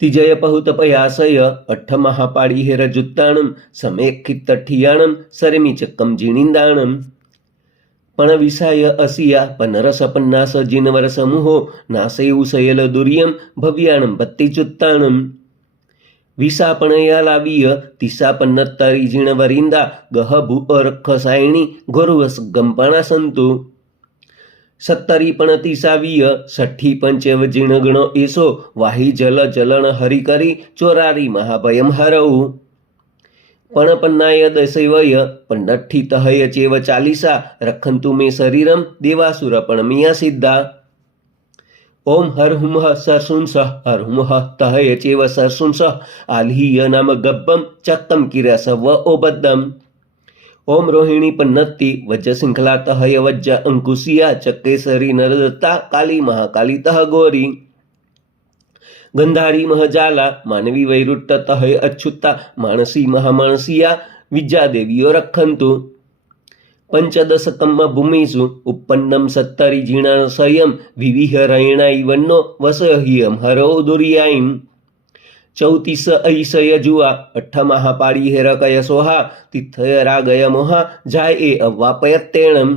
तिजयपहुतपयासय अट्ठमहापाळिहेरजुत्ताणं समेक्षित्तठियाणं सरमिचक्कं जिणिन्दाणं पणविसाय असिया पनरसपन्नास जिनवरसमूहो नासैउसयल दुर्यं भव्याणं पत्तिचुत्ताणं વિસાપણયાલાવીય તિસાપન્નત્તરી જીણવરિંદા ગહ ભૂઅરખસાયણી ઘોરવસ ગંપાણા સંતુ સત્તરી પણ તિસાવીય સઠ્ઠી પંચેવ જીણગણો ઈસો. વાહી જલ જલણ હરી કરી ચોરારી મહાભયમ હરવું પણ પન્નાય દશૈવય, પન્નઠ્ઠી તહય ચેવ ચાલીસા. રખંતુ મે શરીરમ, દેવાસુર પણ મિયા સિદ્ધા. ઓમ હર હુમ સરસુંસ હર હુમ તહય ચેવ સરસુંસ આલ્હીય નામ ગબ્બમ ચક્કમ કિરસવ ઓબદ્દમ ઓમ રોહિણી પન્નતિ વજ્જ શૃંખલા તહય વજ્જ અંકુશિયા ચક્કેસરી નરદત્તા કાલી મહાકાલી તહ ગોરી ગંધારી મહજાલા માનવી વૈરુટ્ટ તહય અચ્યુતા માણસી મહામાણસિયા વિદ્યાદેવીઓ રખંતુ પંચદશકમ્મ ભૂમિષુ ઉત્પન્નમ સત્તરી જીર્ણાશયમ વિવિહરયણાઈવન્નો વસહ્યમ હરો દુર્યાઈમ ઐસય જુઆ અઠ્ઠમઃ પાળી હેરકય સોહા તિથય રાગય મોહા જાય એ અવ્વાપયત્તેણમ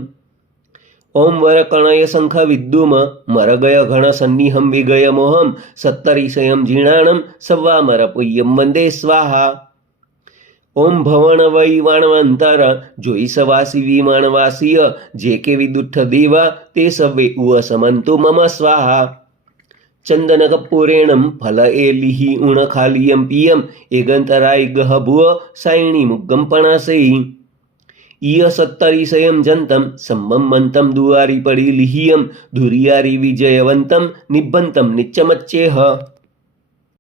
ઓમ વરકણય શંખ વિદ્યુમ મરગય ઘણ સન્નિહમ વિગય મોહમ સત્તરીશયમ જીર્ણાણમ સવ્વામર પુય્યમ વંદે સ્વાહા ઓમ ભવણ વૈ વાણવંતર જોઈ સવાસી વિમાણવાસીય જે કે વિદુઠ દેવા તે સવે ઉવ સમંતુ મમ સ્વાહા ચંદન કપૂરેણમ ફલ એ લિહિ ઉણ ખાલિયમ પિયમ એગંતરાય ગહ ભુવ સાયણી મુગ્ગમ પણાસૈ ઈય સત્તરીશયમ જંતમ સંબંતમ દુવારી પડી લિહિયમ ધુરિયારી વિજયવંતમ નિબંતમ નિચ્ચમચ્ચેહ